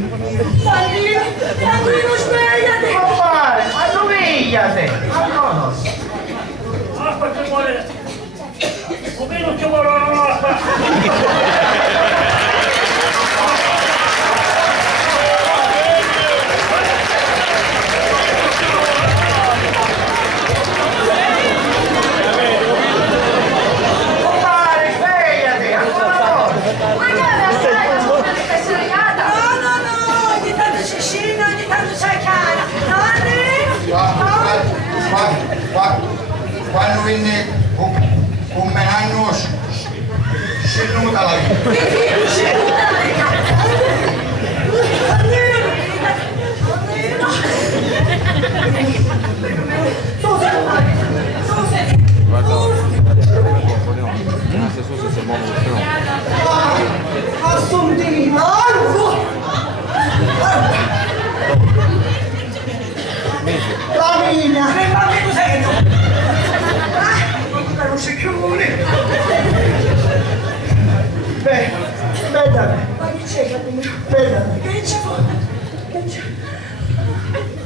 Sandino, Sandino, svegliati! Compare, assomigliate! Ma Acqua che vuole! Come non ci vuole l'acqua! Quando venne con me hanno scenuta la vita.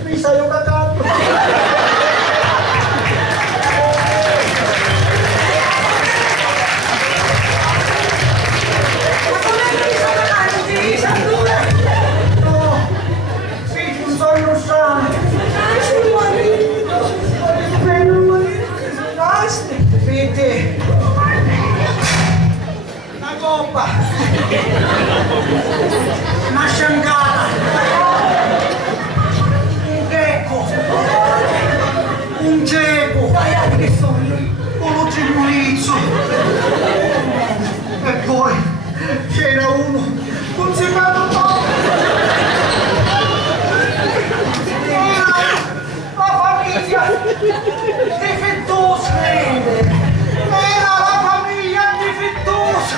Mi stai cagando! Una coppa, una sciancata, un gecko, un geco, che sono uno cellulizzo. E poi c'era uno consegnato la famiglia difettosa. Era la famiglia difettosa.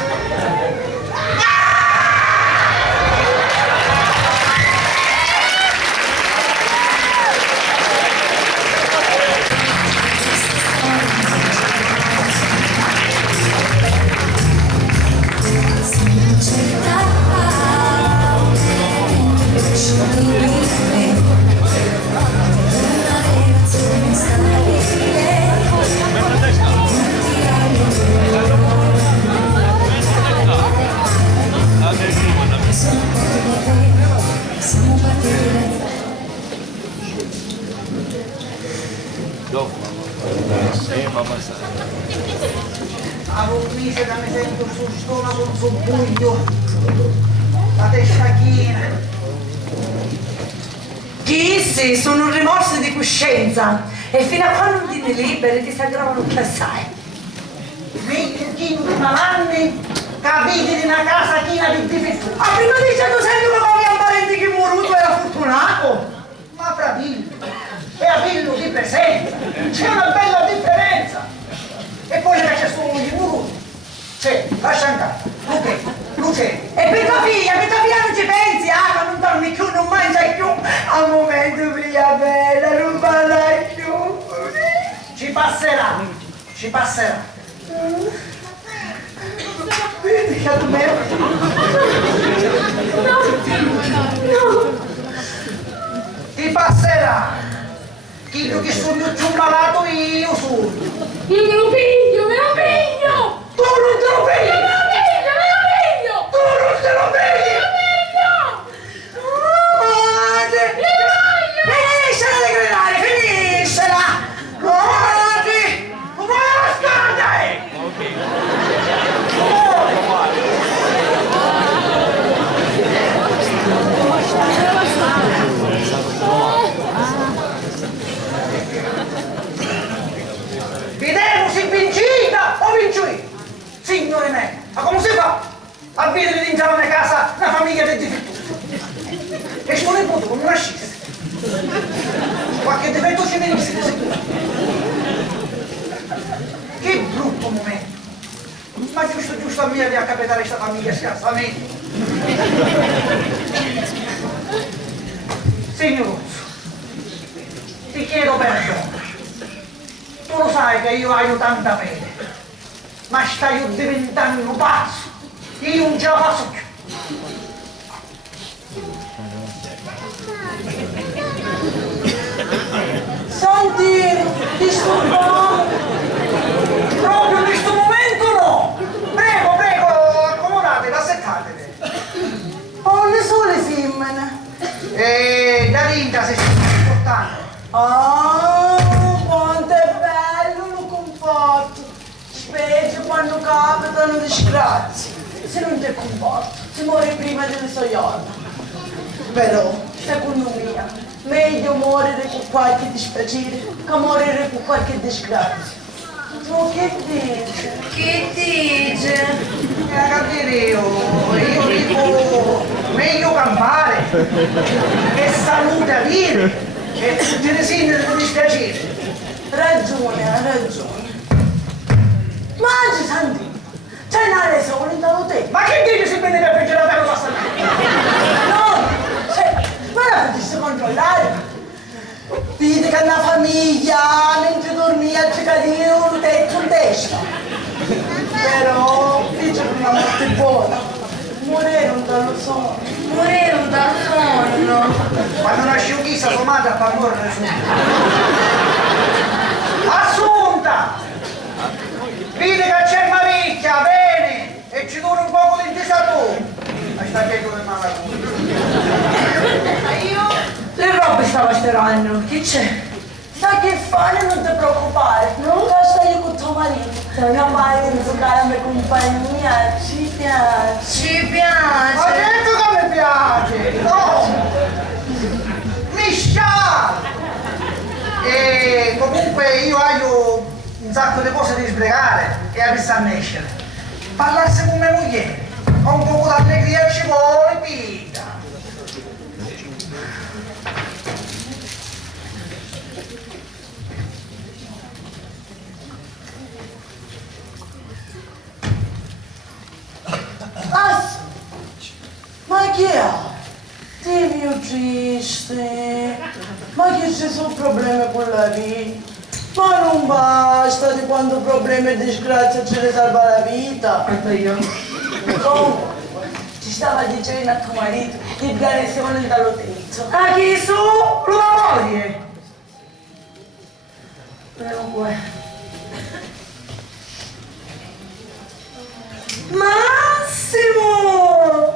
All'ufficio mi sento sul stomaco un sobbuglio, la testa china. Sì, sono rimorsi di coscienza e fino a quando non ti liberi ti si aggravano più assai. 20 kg di malanni, capiti di una casa china di difetto. A prima di tu sei uno come un parente che muoruto era fortunato. Ma fratello, e a Pillo di presente, c'è una bella differenza. E poi c'è solo di muro, c'è la sciancata, luce. E per tua figlia non ci pensi, ma non dormi più, non mangi più. Al momento figlia bella, non parrai più. Ci passerà. Vedi che tu me. Ti passerà. Chi che sono giù malato io sono. Io me lo piglio! Tu non te lo pigli! Me lo piglio! Tu non te lo pigli! Finiscela di gridare, finiscela! Guardi! Non vuoi nascondere! Vediamo se vincita o vinci! Signore me, ma come si fa a vedere dentro una casa una famiglia di difetto? E sono nipote come una scissa. Qualche difetto ci venisse di sicuro. Che brutto momento. Ma giusto a me di accapitare questa famiglia scarsamente. Signor, ti chiedo perdono. Tu lo sai che io ho tanta fede, ma stai diventando pazzo. Io non ce la faccio più. Disturbavo. Proprio in questo momento no. Prego, accomodatevi, assettatevi. Oh, le sole femmine. Da vinta se siete importante. Oh, quanto è bello lo conforto. Specie quando capitano disgrazie. Se non ti comporti, si muore prima delle sue giorni. Però, secondo me, meglio morire con qualche dispiacere che morire con qualche disgrazia. Tu che dici? Che dice? Capire io dico meglio campare che salute avere e tutte le sindache di dispiacere. Ragione, ha ragione. Ma oggi Sandrino, c'è una lesione in te. Ma che dici se vede per peggiorare la nostra vita? No, cioè, ma la potessi controllare. Vedi che una famiglia, mentre dormia, ci cadeva un tetto in testa. Però, dice che una morte buona. Morirono dallo sonno. Morirono dal sonno. Quando nasce un chissà sua madre fa morire su. Assunta! Vedi che c'è Maricchia, bene! E ci dura un poco di disatore. Ma sta dietro del malacuto. Le robe stava sperando, che c'è? Sai che fare, non ti preoccupare. Non sta io con tuo marito. Ormai non giocare a me compagnia, ci piace. Ci Ma piace. detto che mi piace! No! Mi scià! E comunque io ho un sacco di cose da sbrigare e a vista nascere. Parlarsi con mia moglie, con un po' d'allegria ci vuole, pita. Ma che ha? Ti mio triste. Ma che ci sono problemi con la vita? Ma non basta di quando problemi e disgrazia ci risalva la vita. Aspetta io. Comunque, ci stava dicendo a tuo marito che garessione dallo tetto. Ah, chi su? La moglie! Dunque. Massimo!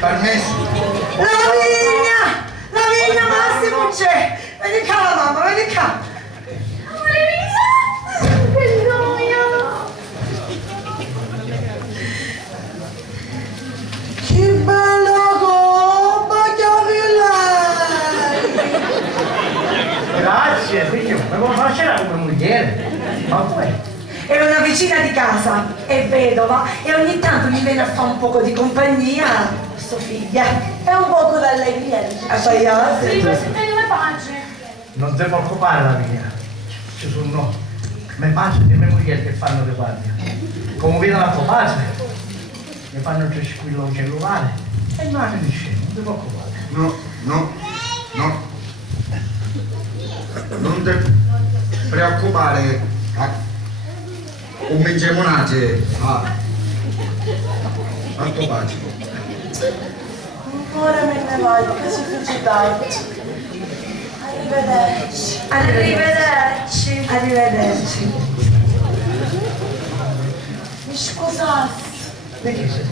Permesso? La vigna Massimo c'è! Vedi qua la mamma, vedi qua! Amore mio! Che gioia! Che bella gobba che avevi lei! Grazie, figlio, ma come faceva come moglie? Ma come? È una vicina di casa, è vedova e ogni tanto mi viene a fare un poco di compagnia. Sua figlia è un poco d'allegria, assaiate. Sì, per sentire la pace. Non ti preoccupare la mia, ci sono mie padre e mia moglie che fanno le guardie. Come vedo la tua padre, mi fanno il squillo cellulare e immagini di scemo, non ti preoccupare. No. Non ti preoccupare. Un mengemonate a tuo pace. Ora me ne voglio, che si fece tardi. Arrivederci. Arrivederci. Arrivederci. Mi scusassi, Perché se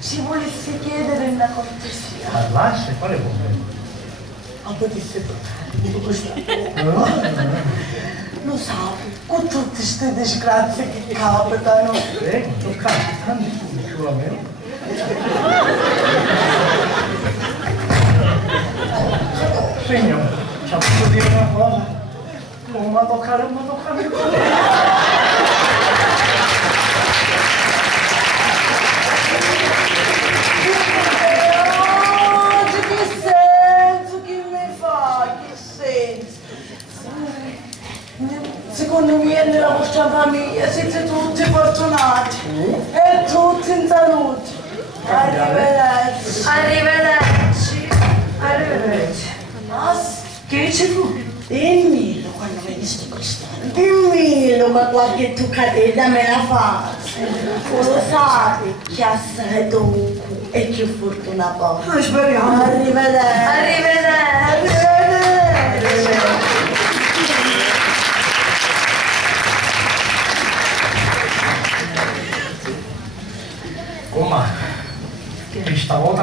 ci volessi chiedere una cortesia. parlasse, quale problema? Ma potessi toccare questa Lo sai, con tutte queste disgrazie che capitano. Toccare, tanti sulla me. Signore, ci ha potuto dire una cosa? Non mi toccare. Che senso che mi fa? Che senso? Secondo me nella vostra famiglia siete tutti fortunati e tutti in salute. Arrivederci. Arrivederci. Che dici tu? Dimmelo quando vedi sto cristallo. Dimmelo ma qualche toccatella me la fai. Lo sai che assai dunque e che fortuna poi. Speriamo. Arrivederci. Arrivederci. Arrivederci.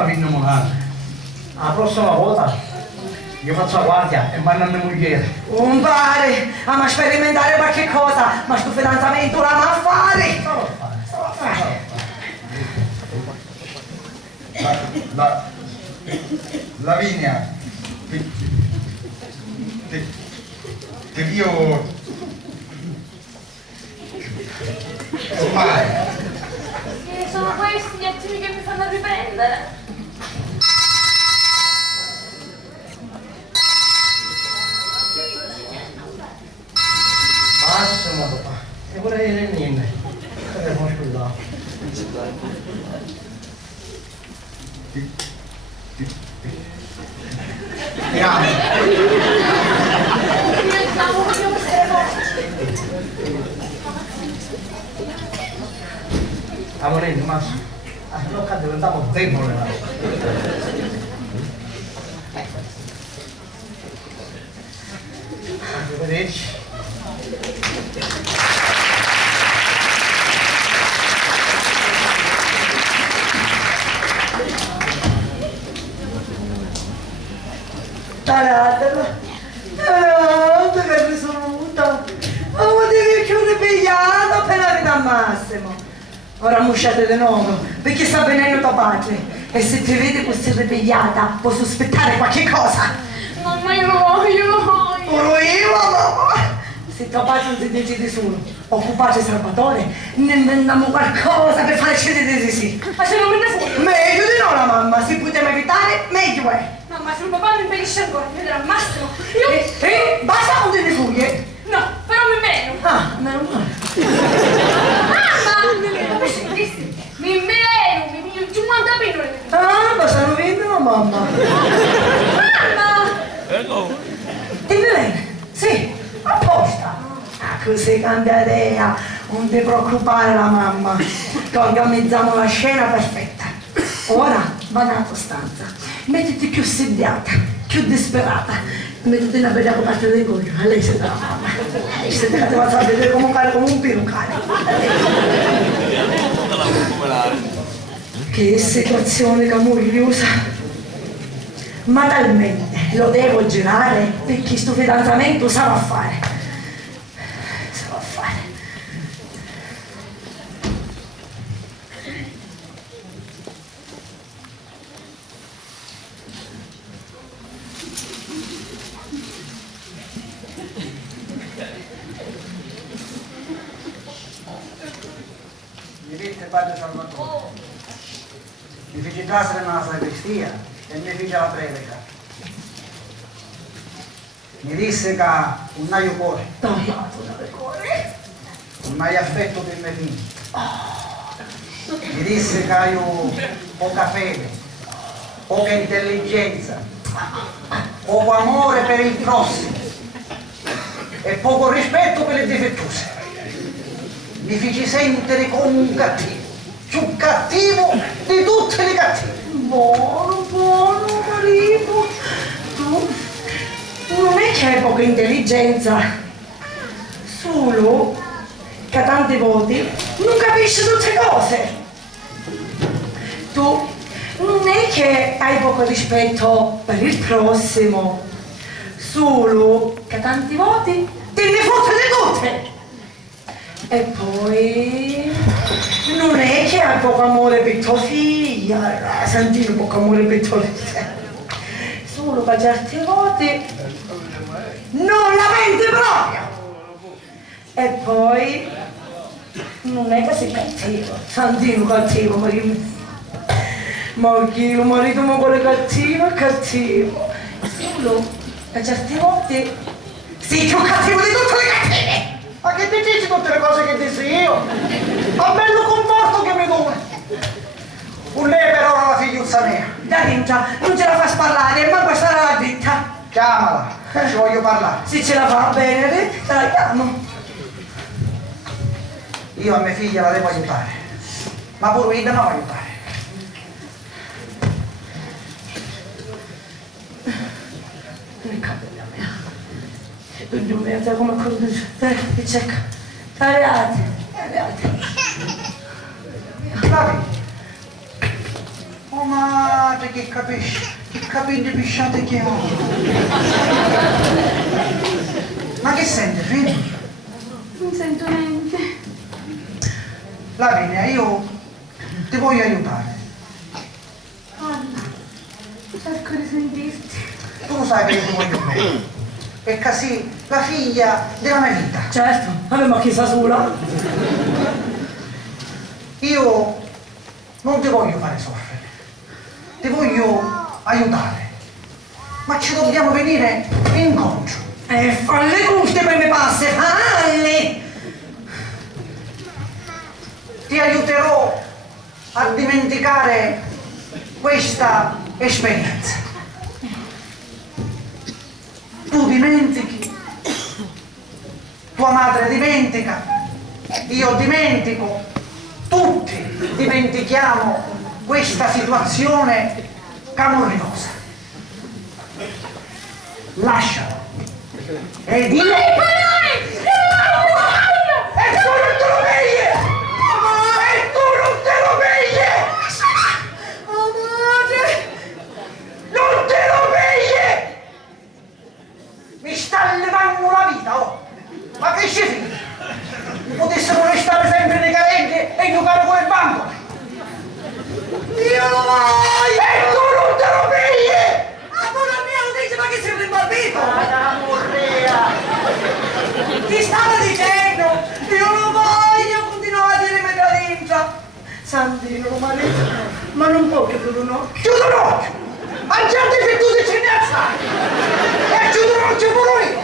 ora vinno monare. La prossima volta io faccio la guardia e mando a mia moglie. Compare, ma sperimentare qualche cosa, ma sto fidanzamento la ma a fare. Lavinia, che io compare. Sono questi gli attimi che mi fanno riprendere. Massimo papà, e vorrei niente. Telefono scusato. Ti amo. Io stavo proprio Amore, Massimo. Non cade, diventiamo debole. Arrivederci. Taratela, tarata che risoluta. Oh, devi chiudere pigliata appena arriva al massimo. Ora musciate di nuovo, perché sta venendo tua padre. E se ti vede così ripigliata, può sospettare qualche cosa. Mamma, io lo voglio. Pure io, mamma. Se tuo padre non si decide solo, occupate Salvatore, ne invendiamo qualcosa per fare scendere di sì. Ma se non me ne fuori. Meglio di no la mamma, se possiamo evitare, meglio è. Mamma, se un papà mi impedisce ancora di vedere al massimo, io... Basta con delle fughe. No, però mi meno. Ah, meno male. Mamma! Come senti? Mi meno, mi piglio 50 pillole. Ah, basta non viene la mamma. Mamma! Ti viene? Sì, apposta. Ah, così cambia idea. Non ti preoccupare la mamma. Che organizziamo la scena perfetta. Ora vado alla tua stanza. Mettiti più sediata, più disperata. Mettiti una bella coperta dei coglioni. A lei siete la mamma. Lei siete la devo far vedere come un pelucare. Che situazione camuriosa. Ma talmente lo devo girare perché sto fidanzamento sarà a fare. Sarà a fare. Mi disse padre Salvatore, mi fece giacere nella sacrestia e mi fece la predica. Mi disse che non hai cuore, Tagliato dalle cuore. non hai affetto per me figli. Mi disse che hai poca fede, poca intelligenza, poco amore per il prossimo e poco rispetto per le difettose. Mi feci sentire come un cattivo, più cattivo di tutti i cattivi. Buono, buono, marito. Tu non è che hai poca intelligenza, solo che tante volte non capisci tutte cose. Tu non è che hai poco rispetto per il prossimo, solo che tante volte te ne fotte di tutte. E poi non è che hai poco amore per tua figlia, sentire poco amore per tua figlia, solo che certe volte non la mente proprio. E poi non è che sei cattivo, santino cattivo, marito. Ma chi lo marito ma quello cattivo è cattivo. Solo che certe volte sei più cattivo di tutte le cattive. Ma che ti dici tutte le cose che dici io? Ma bello comporto che mi dove? Un lei per ora la figliuzza mia. Darinta, non ce la fai parlare, ma questa era la dritta. Chiamala, ci voglio parlare. Se ce la fa bene, te la chiamo. Io a mia figlia la devo aiutare, ma pure io devo aiutare. Dio mio, sai come cosa ti cerca. Tagliate. Bravi. Oh, ma madre che capisci, capite pisciate che ho. Ma che senti, figlia? Non sento niente. Lavinia, io ti voglio aiutare. Anna, cerco di sentirti. Tu sai che io ti voglio bene. E così la figlia della mia vita. Certo, ma chissà sola. Io non ti voglio fare soffrire, ti voglio aiutare. Ma ci dobbiamo venire incontro. Falle guste per me passe, falle! Ti aiuterò a dimenticare questa esperienza. Tu dimentichi, tua madre dimentica, io dimentico, tutti dimentichiamo questa situazione camorriosa. Lascialo. E Dio... E tu non te lo vegli! E tu non te lo vegli! Non te lo vegli! Mi sta levando la vita, oh! Ma che ci fai? Potessero restare sempre nei careggi e giocare con il banco! Io lo voglio! E tu non te lo vegli! Amore mio, lo dice, ma che sei un imbambito? Ti stavo dicendo, io lo voglio, continuava a dire me da dentro. Santino, marito, ma non può chiudere un occhio. Chiudo l'occhio! Mangiate se tu ti ce ne alzai! E chiudo l'occhio pure io!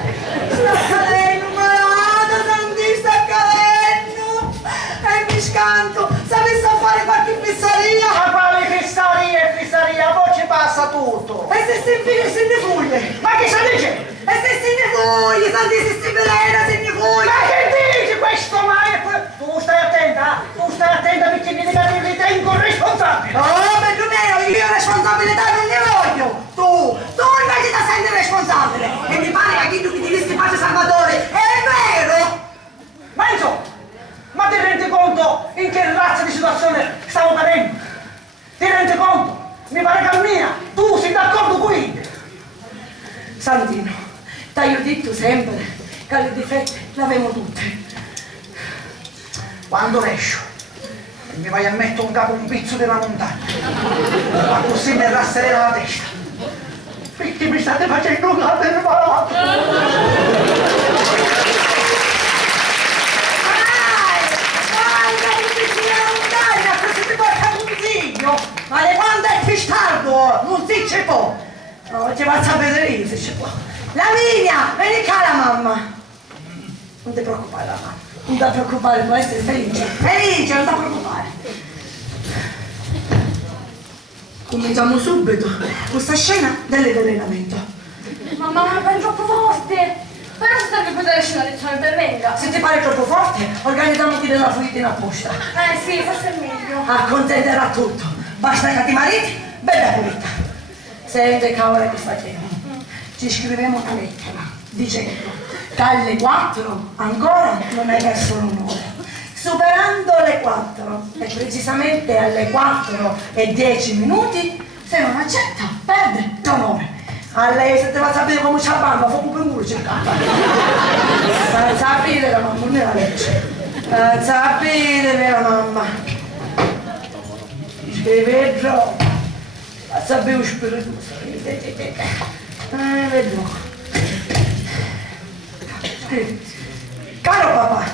Sta cadendo, malato, Santi, sta cadendo. E mi scanto, sapessi a fare qualche pizzeria. Ma quale fissaria, poi ci passa tutto! E se si ne fuglie. Ma che sta dicendo? E se si ne fuglie, Santi, se si velena, se ne fuglie. Ma che dici questo mai? Tu stai attenta, perché mi negati di te incorresponsabile! Oh, bello mio, io responsabilità non ne voglio! Tu invece ti senti responsabile! E mi pare che chi tu mi diresti pace Salvatore, è vero! Ma insomma, ma ti rendi conto in che razza di situazione stavo cadendo? Ti rendi conto? Mi pare che mia, tu sei d'accordo qui? Santino, t'ho detto sempre che le difetti l'avevamo tutte. Quando esco, mi vai a mettere un capo un pizzo della montagna, ma così mi rasserena la testa. Perché mi state facendo un capo del malato? Dai, che ti sia montagna, così ti porta un consiglio! Ma le quando è fistardo, non si c'è può! No, ci faccio a vedere io se ci può. Lavinia, vieni qua la mamma! Non ti preoccupare, la mamma. Non ti preoccupare, può essere felice. Felice, non ti preoccupare. Cominciamo subito questa scena dell'avvelenamento. Mamma, ma è troppo forte. Però se serve poter esce una lezione per venga. Se ti pare troppo forte, organizziamoti della fuitina apposta. Sì, forse è meglio. Accontenterà tutto. Basta che ti mariti, bella pulita. Senti, cavolo, che facciamo? Ci scriviamo una lettera dicendo che alle 4 ancora non hai perso l'onore. Superando le 4 e precisamente alle 4:10, se non accetta, perde l'onore. A lei se te va a sapere come c'è la bamba, fa pure un culo cercata. Sapete la mamma, non è la legge. Sapete la mamma. Scriveggio. Sapete spiritoso. Vedo. Caro papà,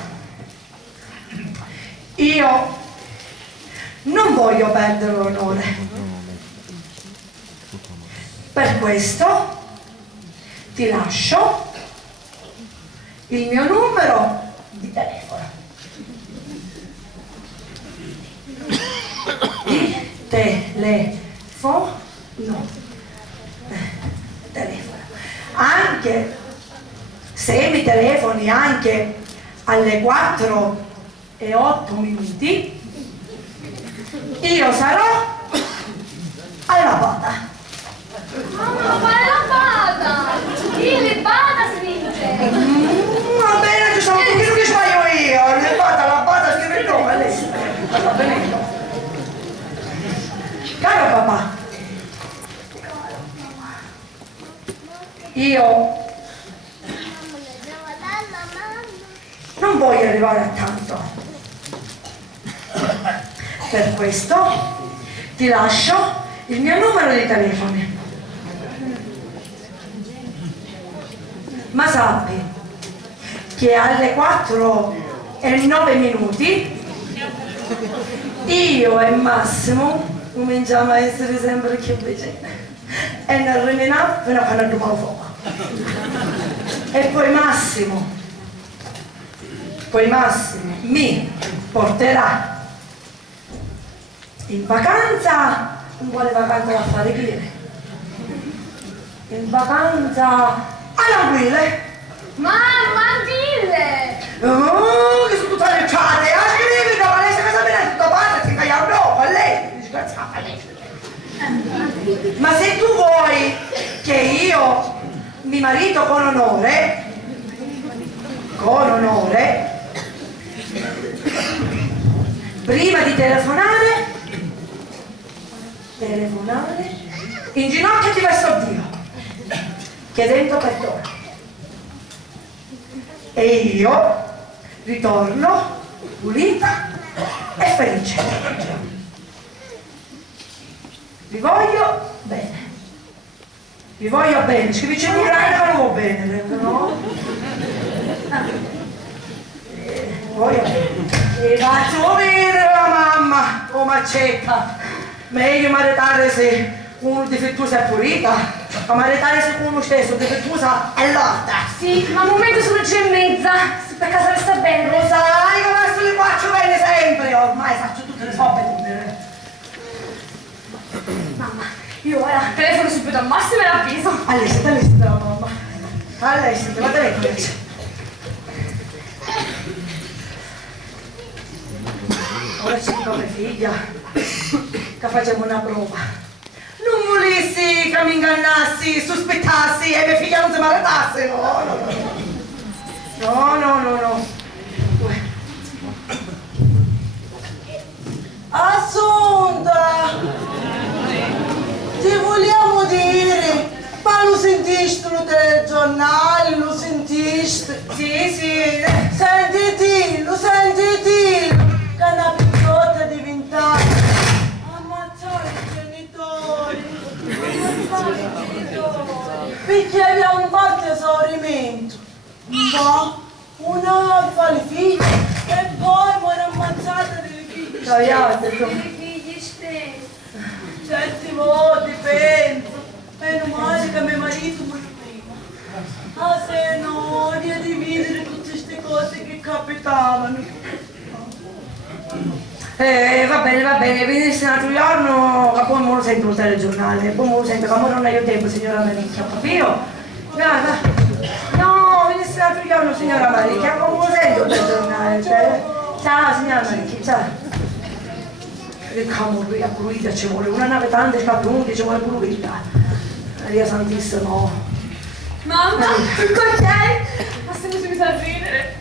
io non voglio perdere l'onore. Per questo ti lascio il mio numero di telefono. Di telefono. Telefono. Anche se mi telefoni anche alle 4:08, io sarò alla bada. Mamma, fai la bada! Il bada si dice! Va bene, ci sono un pochino che sbaglio io. La bada scrive il nome, lei. Va bene. Caro papà, io non voglio arrivare a tanto. Per questo ti lascio il mio numero di telefono. Ma sappi che alle 4:09 io e Massimo cominciamo a essere sempre più vicini e non rimaniamo fino a quando abbiamo fuoco. E poi Massimo mi porterà in vacanza. Non vuole vacanza da fare chi? In vacanza all'Anguille. Mamma, dille! Oh, che sono tutte le ciate! Scrivi, ma lei si sa bene tutta parte, si caglia dopo, a lei! Disgraziata, lei! Ma se tu vuoi che io mi marito con onore, prima di telefonare, in ginocchio ti verso Dio, chiedendo perdono. E io ritorno pulita e felice. Vi voglio bene, scrivici in ucraina ma non va bene, no? Voglio bene. E faccio vedere la mamma, oh macetta. Meglio maritare se uno difettoso è pulita. Ma maritare se uno stesso difettosa è lotta. Sì, ma al momento sono 10:30. Se per caso sta bene. Lo sai che adesso li faccio bene sempre. Ormai faccio tutte le soppe tutte. Mamma, io ora telefono subito a Massimo e l'avviso. All'esito la mamma. All'esito, la telefono. Ora ci dico a mia figlia che facciamo una prova. Non volessi che mi ingannassi, sospettassi e mia figlia non si maritasse, no. Assunta, ti vogliamo dire, ma lo sentiste lo telegiornale, lo sentiste? Sì. Sentiti, che una piccotta di 20 anni ammazzare i genitori. Perché aveva un forte esaurimento. Una fa le figlie e poi muore ammazzata delle figlie. I figli stessi. Certe volte penso, meno male che mio marito muore prima. Ah, se no, di dividere tutte queste cose che capitavano. Va bene, venisse un altro giorno, che poi me lo sento il telegiornale, poi me lo sento, che non ho tempo, signora Maricchia, capito? Guarda, no, venisse un altro giorno, signora Maricchia, poi me lo sento il telegiornale, cioè. Ciao, signora Maricchia, ciao. Che cavolo, la pulita ci vuole, una nave tante scappati, ci vuole pulita. Maria Santissimo. Mamma, tutto ok? Massimo subito a ridere.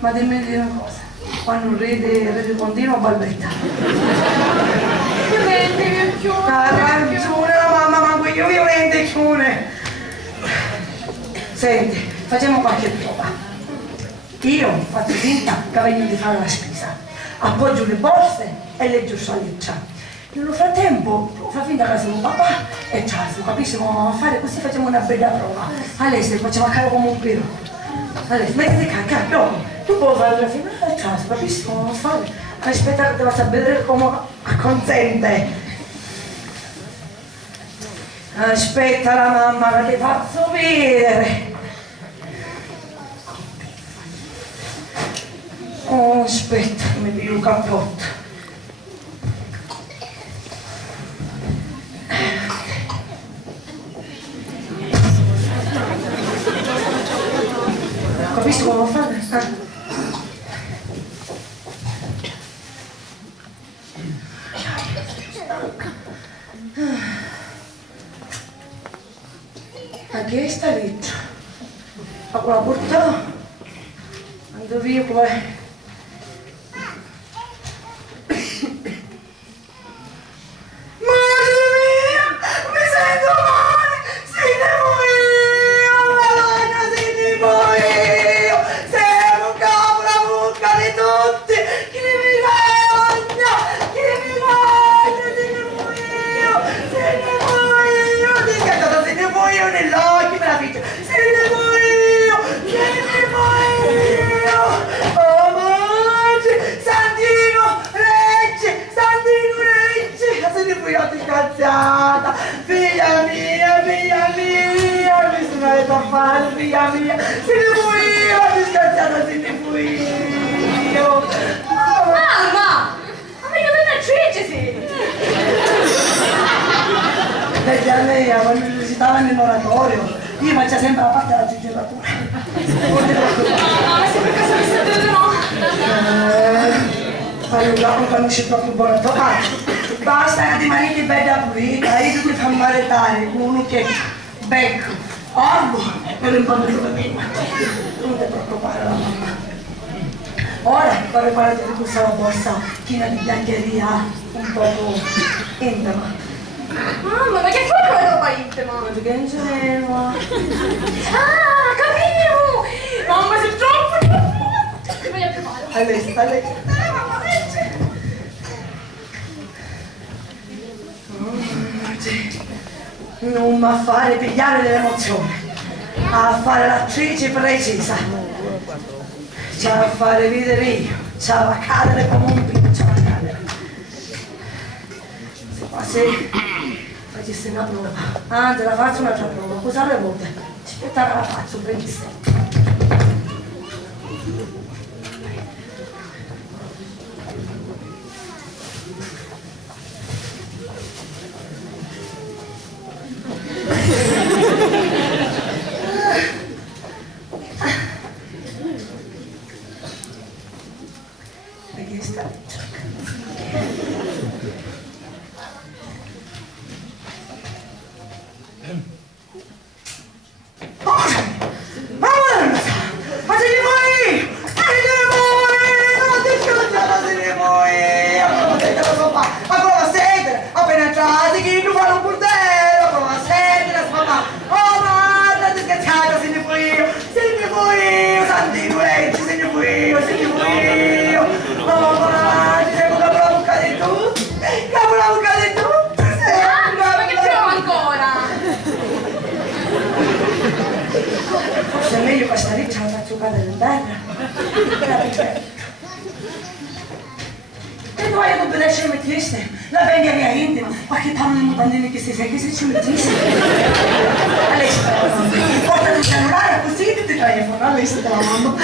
Ma dimmi una cosa. Quando ride continuo a balbetta. Violente, più. Ha ragione la mamma, ma io violente chiune. Senti, facciamo qualche prova. Io faccio finta che vengo di fare la spesa. Appoggio le borse e leggo su Alicia. Nello frattempo fa finta che siamo papà e Charles, capisci come fare? Così facciamo una bella prova. Alessia, facciamo a caro come un pirro. Alessia, mettiti qua, dopo. Tu puoi fare la finale, Charles, capisci come fare? Aspetta che te la sa vedere come acconsente. Aspetta la mamma che ti faccio vedere. Oh, aspetta, mi piglio un cappotto. Capisci come fare? A chi sta lì? A quella porta? Ando via poi. Madre mia, mi sento male, si devo io, innamorata, figlia mia, mi sono andata a fare, figlia mia, se ne fui io, disgraziata, se ne fui io. Mamma! Ma mica vennatrice sì! Vedi a lei, quando mi visitavano in oratorio, io faccio sempre la parte della letteratura. Mamma, ma se per caso mi state no? Fai un lago quando c'è proprio buona trovata. Basta che ti manigi bella pulita, io ti fa maritare uno che becco, orbo e lo imparo dove prima. Non ti preoccupare la mamma. Ora preparati di questa borsa piena di biancheria un po' intima. Mamma, ma che fuoco è roba intima? Ma che ingenua. Ah, capivo! Mamma, sei troppo! Ti voglio più male. A lei, a lei. Non mi fare pigliare delle emozioni, a fare l'attrice precisa, c'è a fare ridere io, c'è a cadere come un piccio, ma se facessi una prova, anzi la faccio un'altra prova, cosa le volte? Aspetta che la faccio benissimo. Perché sta forse è meglio questa riccia la faccio cadere in terra. E tu hai dubbi lasciare mettiste? La venga mia intima, ma che fanno le mutandine che se ci mettiste? A lei si trova, portati il cellulare così ti telefono, a lei si trova. Mamma,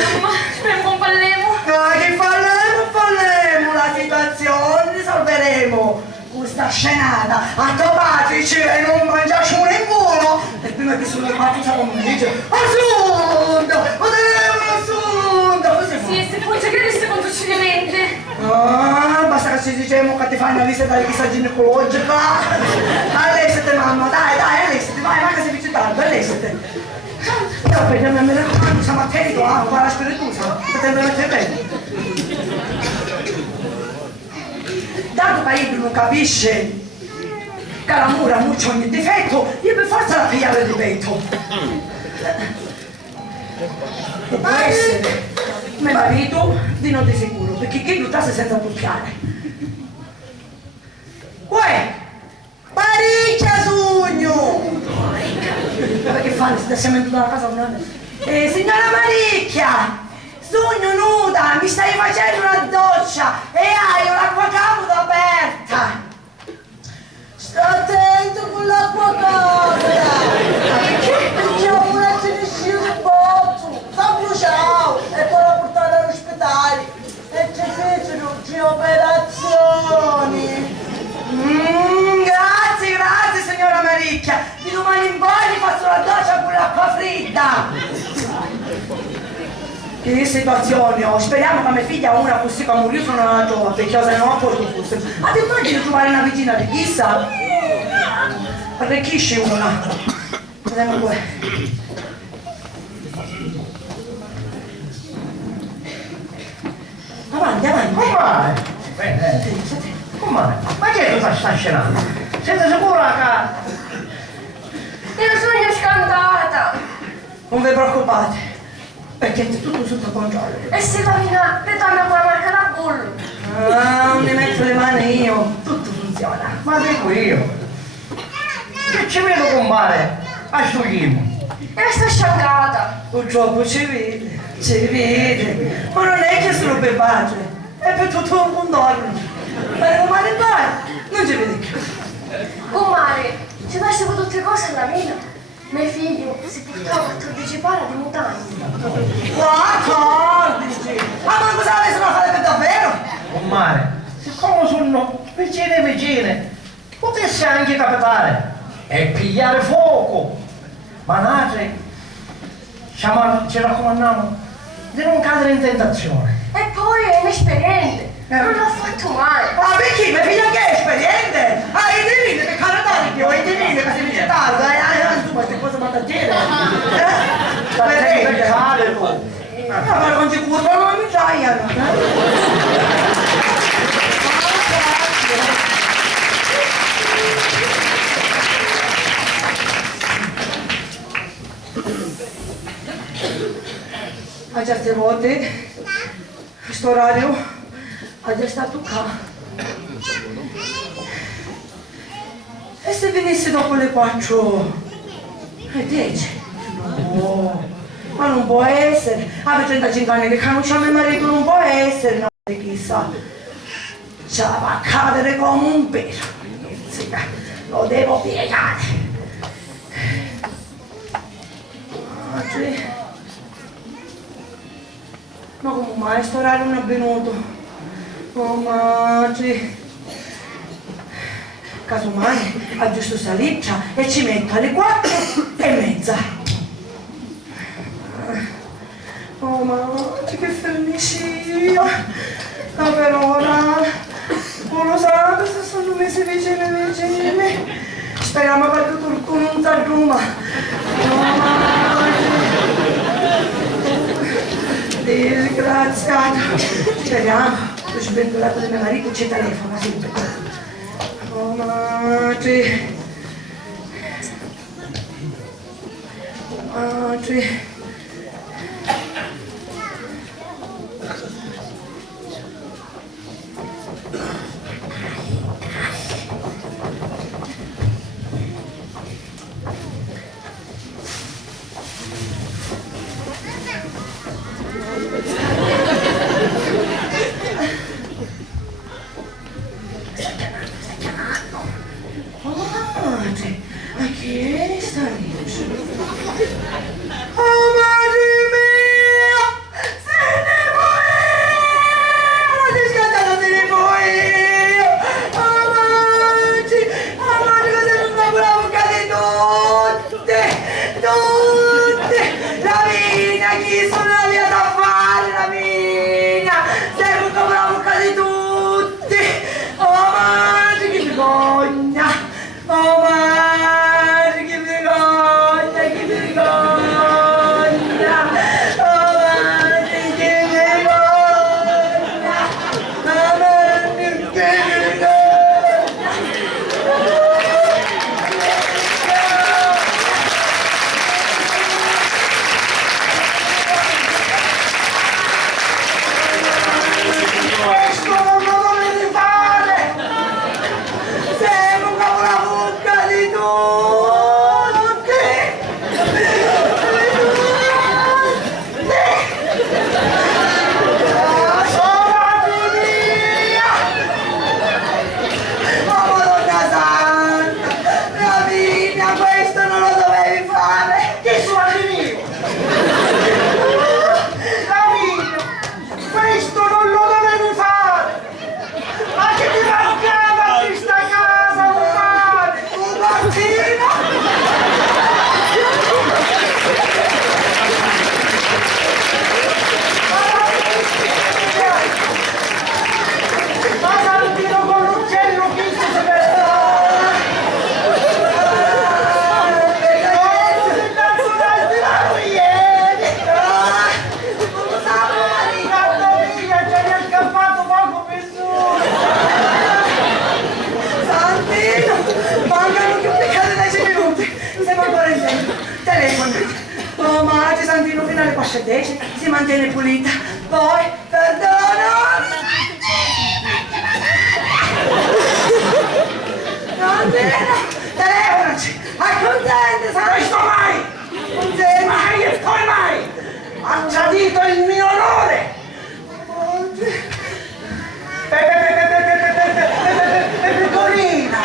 speriamo un pallemo. Ma che faremo, la situazione risolveremo. Questa scenata, a topatici e non mangiarci uno in culo. E prima che sono arrivati siamo come dice, assunto, così fa. Sì, se poi ci credi secondo civilmente. Ah, basta che ci diciamo che ti fai una visita alla chissà ginecologica. All'estate mamma, dai, all'estate, vai, che sei visitato, all'estate. Io per mi raccomando, siamo attenti, guarda la spirituosa, che te ne mette bene. Dato che io non capisce che l'amore ha molto ogni difetto, io per forza la pigliare di petto. Può essere mio marito di non di sicuro, perché chi lottasse senza doppiare. Uè, Maricchia Sugno! Ma che fanno? Si siamo in tutta la casa un signora Maricchia! Sogno nuda, mi stai facendo una doccia e hai un'acqua cauda aperta. Sta attento con l'acqua cauda. Perché ho una tenesina di botto, sta bruciato e poi l'ho portato all'ospedale e ci fecero 3 operazioni. Grazie signora Maricchia, di domani in poi mi faccio la doccia con l'acqua fredda. Che situazione ho, speriamo che mia figlia una così come io sono una giovane, perché se no poi fosse. Ma ti immagini trovare una vicina di chissà? Arricchisci una. Vediamo qua. Avanti. Come mai? Come mai? Ma che è tutta sta scenata? Siete sicura che... Io sono scandata. Non vi preoccupate. Perché è tutto sotto controllo. E se Pavina ritorna con la marca da bollo? Ah, non mi metto le mani io. Tutto funziona. Ma dico io. Che ci vedo con male? A sto chimo. E sto sciangata. Purtroppo ci vede. Ma non è che solo per pace. È per tutto il mondo. Ma domani poi non ci vede più. Comare, ci lasciamo tutte cose alla mina. Mio figlio si portava 14 para di mutande. 14! Ma cosa avessero a fare per davvero? Comare, siccome sono vicine, potesse anche capitare e pigliare fuoco. Ma noi ci raccomandiamo di non cadere in tentazione. E poi è inesperiente. Non l'ha fatto mai. Ma perché? Mi figlia che è esperiente? Ah, i divini, che carattere che ho, i divini che si dice tarda, tu queste cose mattaggiere. Per cade tu. Ma non si curva, non mi giaiano. A certe volte, questo orario ha già stato qua. E se venisse dopo le 4? E 10? No, ma non può essere. Avete 35 anni che non c'ha mio marito, non può essere. No, chissà. Ce la va a cadere come un pelo. Sì, lo devo piegare. Oggi. Ma come mai sto orario non è venuto? Oh Maggi. Casomai aggiusto saliccia e ci metto alle 4:30. Oh Maggi, che ferniscia. Ma per ora non lo so se sono mesi vicini. Speriamo che tutto non si arruma. Oh Maggi. Disgraziato. Speriamo. Lo sventolato di mio marito ci telefona sempre. Oh Maggi. Maggi. Si mantiene pulita, poi perdonami. Nonnina, telefonaci, accontenti, sarai sto mai? Accontenti. Mai e poi mai? Ha tradito il mio onore. Pecorina.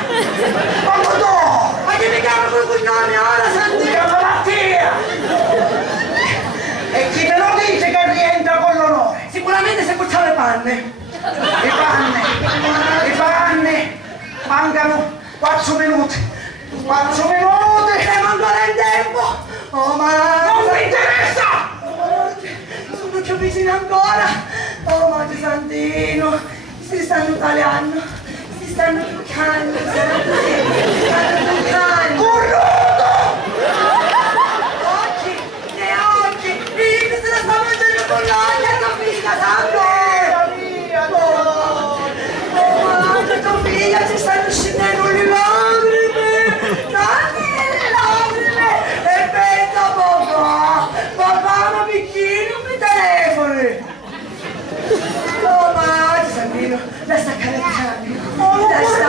panne. I panne. Mancano 4 minuti. 4 minuti. Siamo ancora in tempo. Oh, ma... Non mi interessa! Sono più vicino ancora. Oh, Maggio Santino. Si stanno tagliando. Si stanno truccando. Si stanno truccando. Cornuto! Occhi, che occhi. Rino se la sta mangiando con l'olio, tua figlia, sangue. Tua figlia ci stanno scendendo le lacrime. Tante le lacrime. E pensa papà, ma picchino mi telefoni. Oh, Maggio Santino, la sta accarezzando. La sta...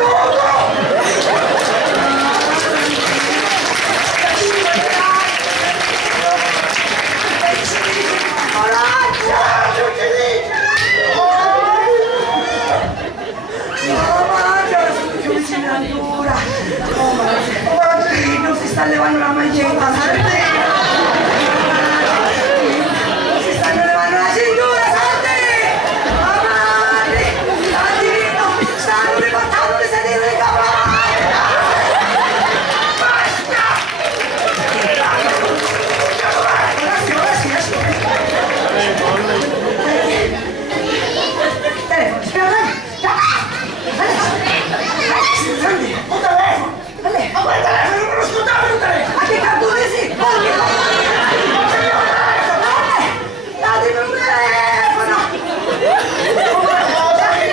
Non si sta levando la maglietta, si stanno levando la cintura, Santi! Santino, stanno riportando le sedere di cavallo! Basta! Telefono, spiega, Santi, un telefono! Ma quel telefono non lo ascoltavo il telefono! A che cazzo ne si? Datemi un telefono!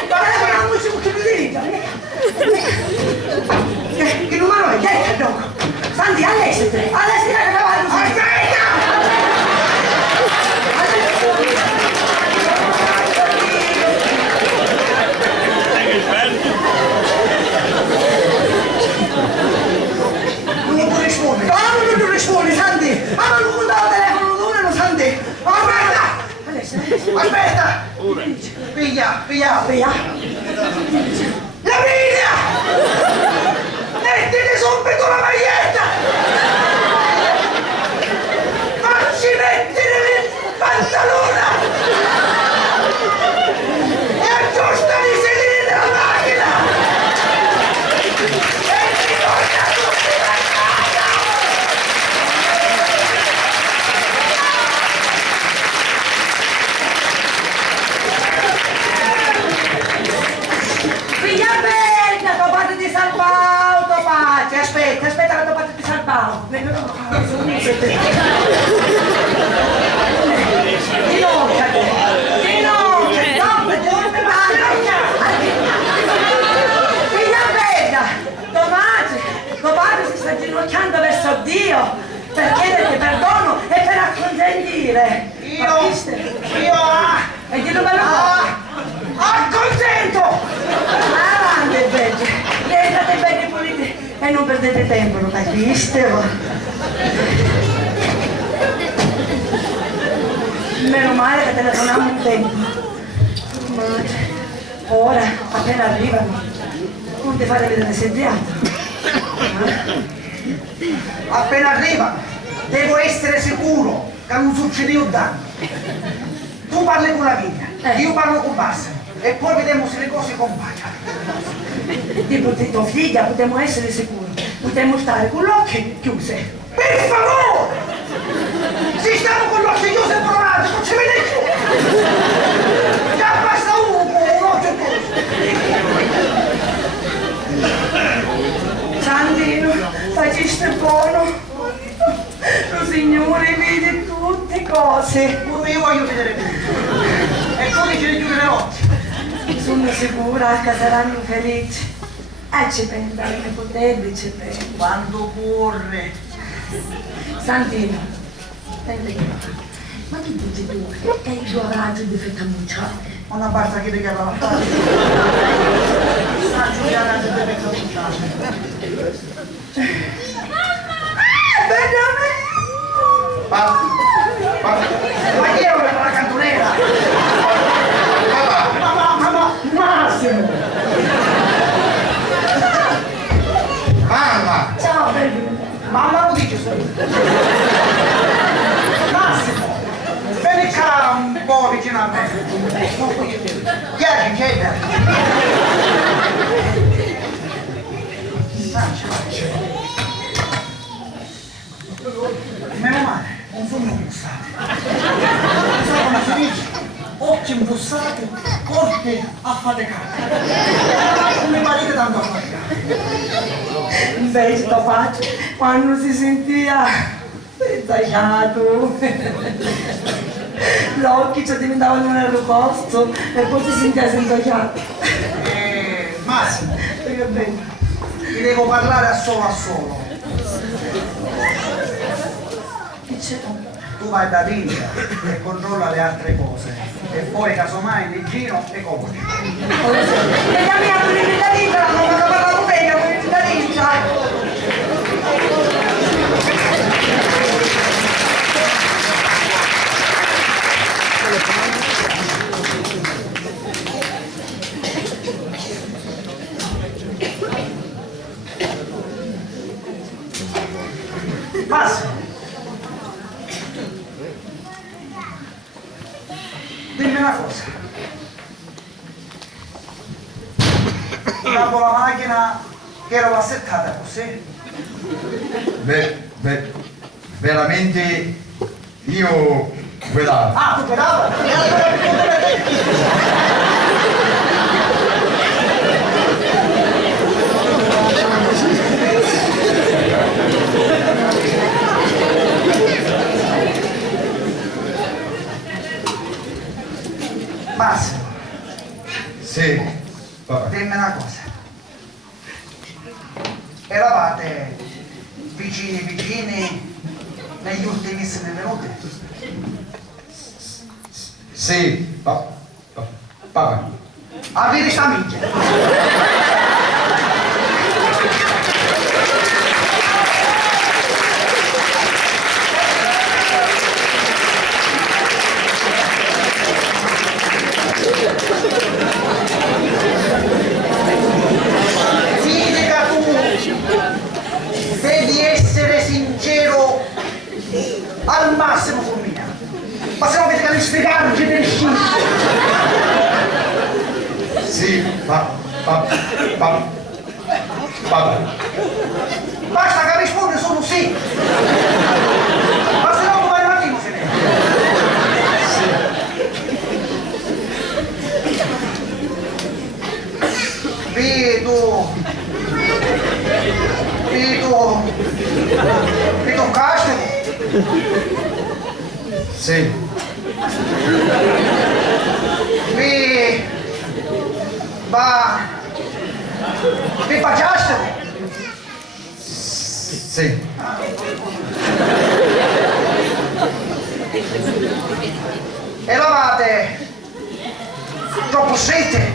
Parliamoci un po' di vita! Che numero è? Che è dopo? Santi, all'estero! All'estero che cavallo! Non rispondi, Santi! Ma non puntavo il telefono d'una, Santi! Aspetta! Piglia! Lavinia! Mettiti subito la maglietta! Facci mettere il pantalone! E aggiusta i sedili della macchina! E ricorda tutti la casa! Figlia bella, tuo padre ti salvavo, tuo padre! Aspetta che tuo padre ti salvavo! Ginocchiati! Figlia bella! Tuo padre si sta ginocchiando verso Dio per chiederti perdono e per acconsentire! E dillo bello Accontento! avanti, invece! Rientrate bene puliti e non perdete tempo, non capiste? Meno male che telefoniamo in tempo. Ma ora, appena arrivano, non ti fate vedere sediato. Appena arriva, devo essere sicuro che non succede un danno. Tu parli con la vigna, io parlo con Bassano e poi vediamo se le cose compaiono. Tipo tua figlia, potremmo essere sicuri. Potremmo stare con l'occhio chiuso. Per favore! Se stiamo con l'occhio chiuso e provato, non ci vede più! Già basta un occhio chiuso! Santino, faciste buono. Lo Signore vede tutte cose. Pure io voglio vedere tutto. E poi dice di chiudere l'occhio. Sono sicura che saranno felici. Ci pensa, che poterli ci pensa. Quando corre. Santino, ma che dici tu? Che il tuo raggio di fettammucciare? Una basta che ti chiama la fare. Sta Giuliana che deve cominciare. Ma Ma chi è la cantonera? papà, Massimo! mamma, Ciao, bello. Mamma lo dice subito. Massimo! Vieni qua un po' vicino a me. Chiedi, chiedi. Meno male, non sono bussate. Sono una felice. Occhi imbussati, corpi affaticati. Non mi parete tanto affaticati. Invece sto faccio quando si sentiva esagiato. Gli occhi ci diventavano nel posto e poi si sentiva esagiato. Massimo, Che bello. ti devo parlare a solo. Che c'è? Tu vai da Linda e controlla le altre cose e poi casomai mi giro e compri. Vediamo la lingua, non mi ha parlato bene, la lingua. Massimo, dimmi una cosa. Dopo la macchina che era assettata così? Veramente io guidavo. Ah, tu pedava? Massimo, Sì, papà. dimmi una cosa. Eravate vicini negli ultimissimi minuti? Sì, papà. Avete sta minchia? Significa tu devi essere sincero al massimo con me. Ma se no avete che spiegare, ci devi uscire. Sì, papà. Basta che risponde solo sì. Ma se no domani mattino se ne vi toccaste? Sì, vi baciaste? sì. Eravate troppo strette?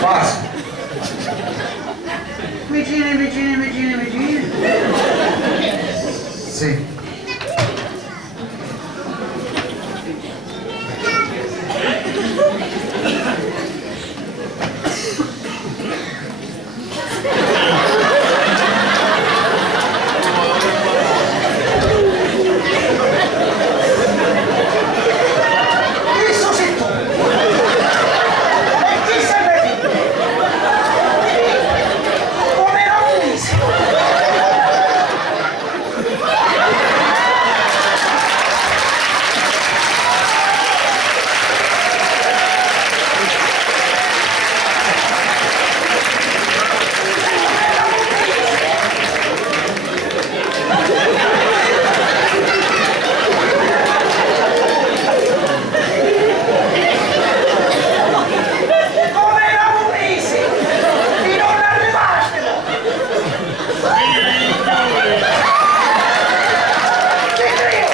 Quasi. Vicini. Sì. Isso sei tu! E chi sei te? Come era un mese? Come era un mese? E non arrivaste! Che creo?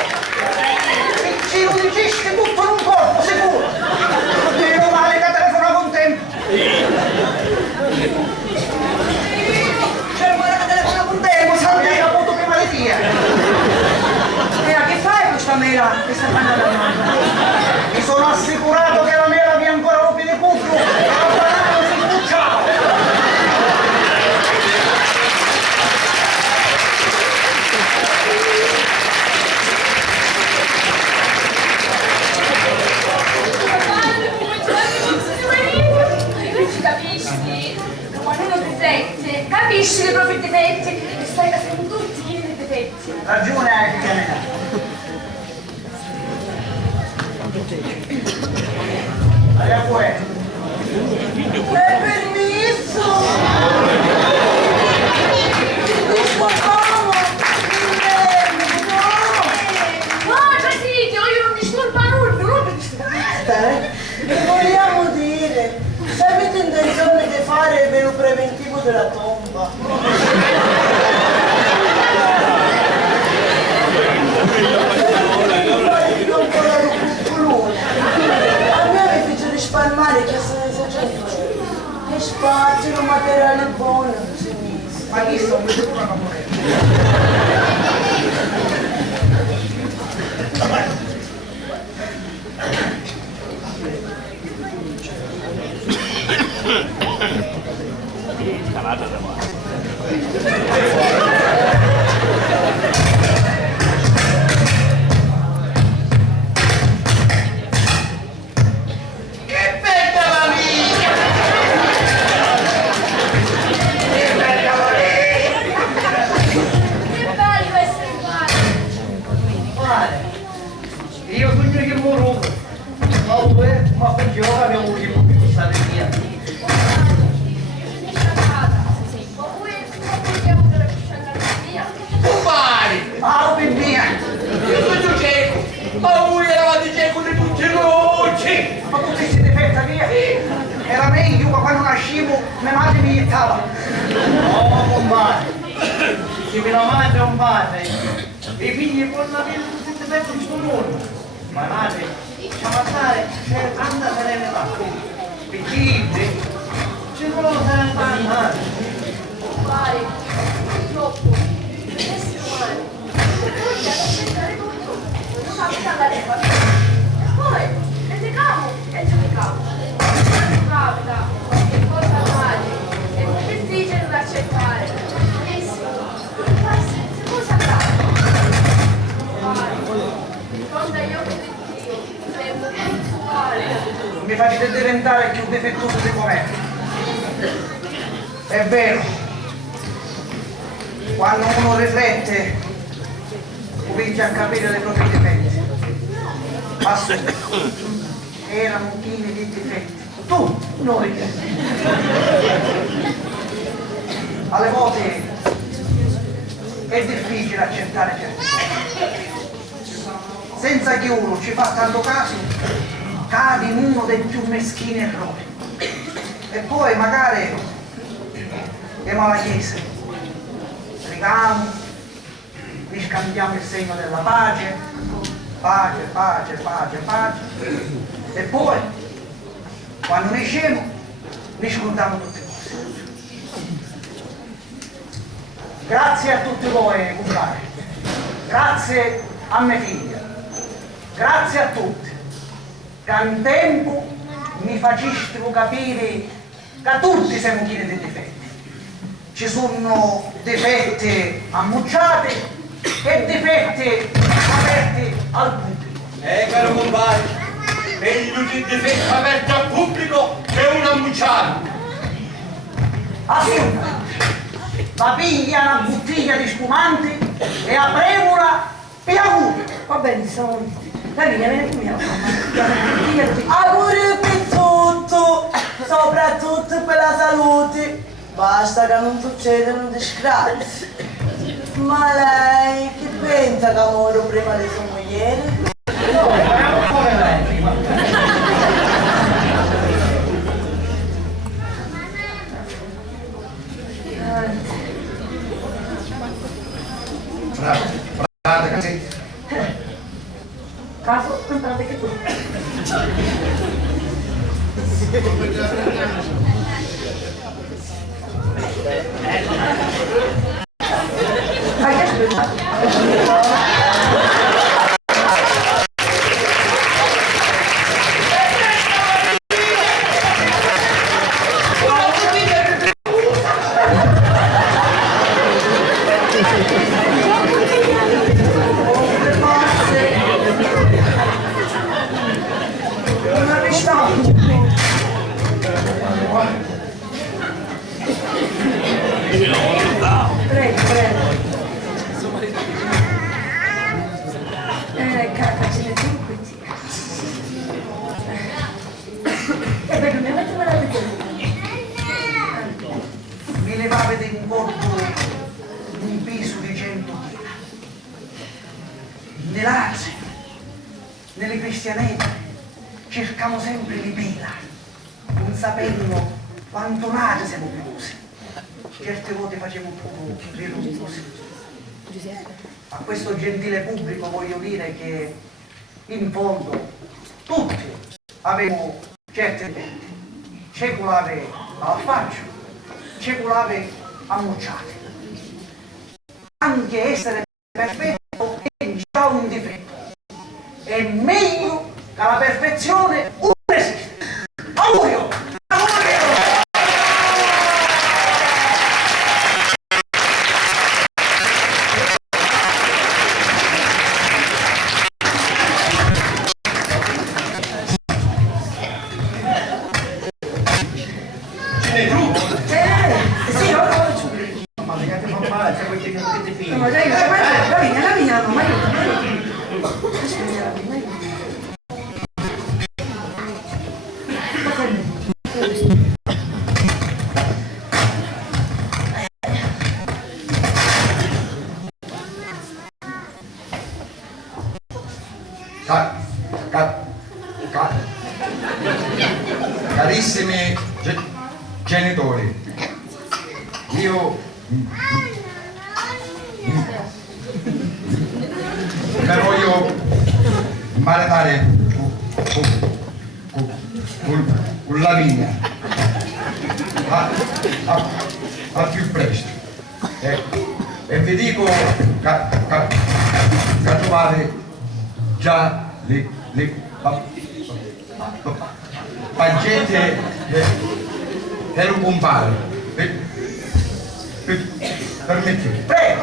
Il giro di dischi tutto in un corpo, sicuro! Meno male che telefona con tempo! C'è guarda che telefona con te, Non hai caputo prima di via! Mira, che fai questa mela che sta parlando la mamma? Mi sono assicurato che la mela vi ancora rompi di cuffio! A banano si sbucciava! Ragione hai, figlia mia. Allora, poi. Permesso! No, Presidio, io non disturbo nulla, non mi disturbare. Che vogliamo dire? Se avete intenzione di fare il velo preventivo della tomba. A me mi fece risparmiare che se ne sa già che spazio, un materiale buono, sinistra. Ma chi sto vedendo una morena? Che bella la mia! Che bella la Che bello essere padre. Guarda, io sogno che moro, ma perché ora abbiamo voluto più stare via. Oppure possiamo andare via. Compari! Ah, mia! Io sono cieco! Ma voi eravate cieco di tutti i luci! Ma tu ti siete fatta via? Era meglio che quando nascevo mia madre mi iniettava. No, compare. Se la madre è un padre, i figli possono avere tutte le fette di questo mondo. Ma la madre, a passare, c'è tanta serenità. Piccini, ci sono tanta. Pare, purtroppo, esseri umani, pronti ad accettare tutto, non capita la leva. Poi, giudichiamo e giudichiamo. Quando capita qualche cosa male, è molto difficile da accettare. E sì, se cosa accade? Pare, fronte agli occhi di Dio, sembra tutto uguale. Mi facete diventare più difettoso di com'è. È vero, quando uno riflette comincia a capire le proprie difetti. Ma su, erano pieni di difetti. Tu, noi. Alle volte è difficile accettare certe cose. Senza che uno ci fa tanto caso, cade in uno dei più meschini errori. E poi magari andiamo alla chiesa, preghiamo, vi scambiamo il segno della pace, pace, pace, pace, pace. E poi, quando ne scemo, ne scontiamo tutte cose. Grazie a tutti voi, compare. Grazie a mia figlia. Grazie a tutti. Che un tempo mi faceste capire che tutti siamo pieni di difetti. Ci sono difetti ammucciati e difetti aperti al pubblico. Caro compare, meglio di difetto aperto al pubblico che un ammucciato! Assolutamente. Ma piglia una bottiglia di spumante e apriamola per auguri. Va benissimo. Lavinia, vieni qui, auguri pizzotto, soprattutto per la salute. Basta che non succedano disgrazie. Ma lei che pensa che muore prima di sua moglie? Bravo, così. Caso, contate che tu. Hai che aspetta? Io non lo so. di cristianesimo cercamo sempre di pila, non sapendo quanto nati siamo pelosi. Certe volte facciamo un po' riluttosi. A questo gentile pubblico voglio dire che in fondo tutti avevamo certe identi. C'è chi l'aveva al faccio, c'è chi l'aveva ammucciate. Anche essere perfetto è già un difetto. È meglio che la perfezione non esiste. Augurio! Carissimi genitori, io mi voglio maritare con Lavinia al più presto e vi dico che trovate già le pancette del compare. Permettete. Prego!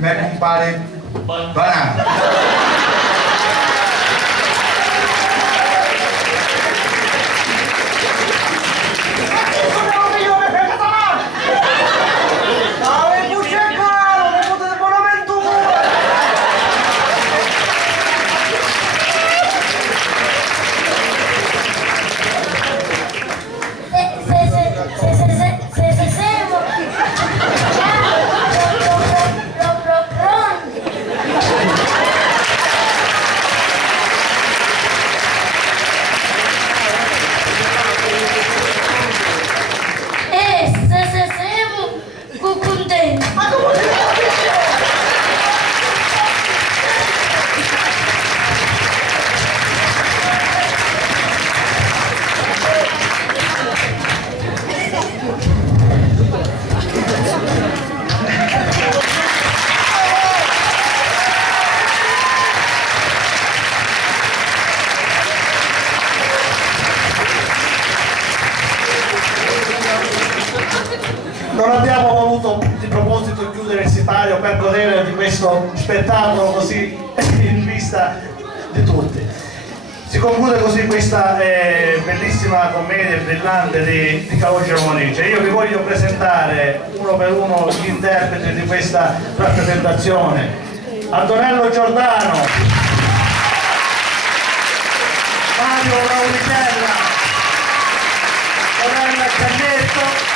Me compare banana. Non abbiamo voluto di proposito chiudere il sipario per godere di questo spettacolo così in vista di tutti. Si conclude così questa bellissima commedia brillante di Calogero Monice. Io vi voglio presentare uno per uno gli interpreti di questa rappresentazione. Antonello Giordano, Mario Lauritella, Orella Cannetto,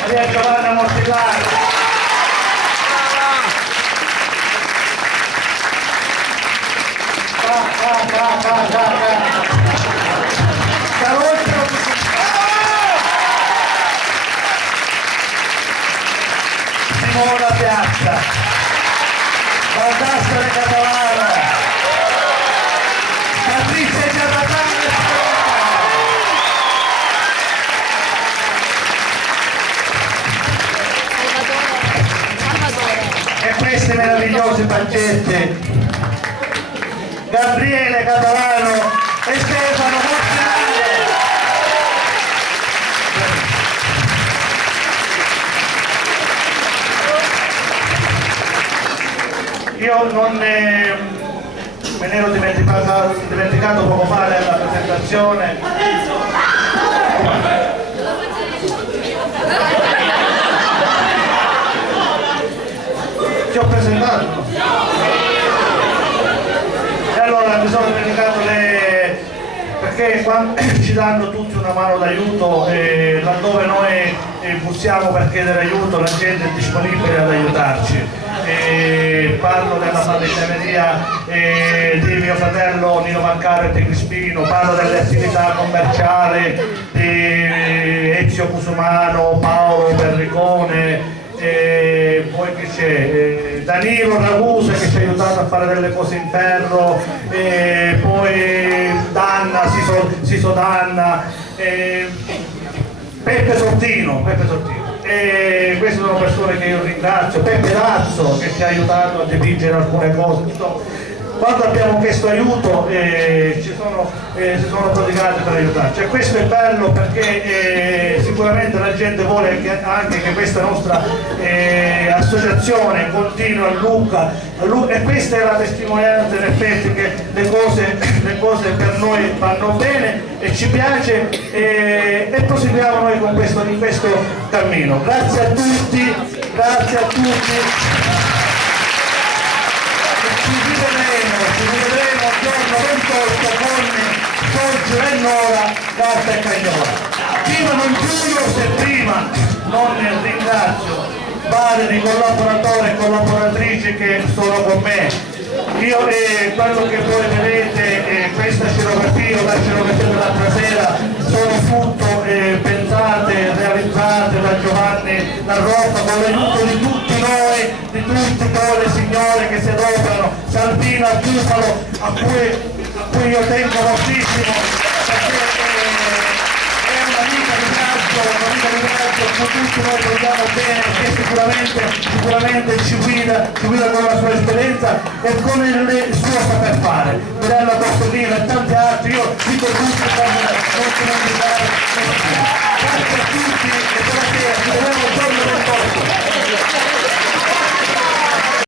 Maria Giovanna Mortillari, Simona Piazza, Baldassare Catalano, Patrizia Giarratani, e queste meravigliose pancette Gabriele Catalano e Stefano Montanaro. Io non me ne ero dimenticato poco fa nella presentazione. Ti ho presentato? E allora mi sono dimenticato perché quando ci danno tutti una mano d'aiuto e laddove noi bussiamo per chiedere aiuto la gente è disponibile ad aiutarci. Parlo della falegnameria di mio fratello Nino Mancaro e Crispino, parlo delle attività commerciali di Ezio Cusumano, Paolo Perricone, poi che c'è Danilo Ragusa che ci ha aiutato a fare delle cose in ferro, poi Danna, Siso Danna, Peppe Sortino. E queste sono persone che io ringrazio, Peppe Razzo che ci ha aiutato a dipingere alcune cose. Quando abbiamo chiesto aiuto si sono prodigati per aiutarci, e questo è bello perché sicuramente la gente vuole anche che questa nostra associazione continui a Lucca, e questa è la testimonianza in effetti che le cose per noi vanno bene e ci piace, e proseguiamo noi con in questo cammino. Grazie a tutti, grazie a tutti. Ci rivedremo il giorno 28 con Giorgio e Nora, Carta e Cagnola. Prima non giuro se prima non ringrazio vari collaboratori e collaboratrici che sono con me. Io quello che voi vedete, questa scenografia, la scenografia dell'altra sera, sono frutto pensate, realizzate da Giovanni La Rocca con l'aiuto di tutti noi, di tutte le signore che si adoperano, Salvina Bufalo, a cui io tengo moltissimo, perché è un'amica di viaggio, a cui tutti noi vogliamo bene, che sicuramente ci guida con la sua esperienza e con il suo saper fare. Mirella Portolino e tanti altri, io dico tutti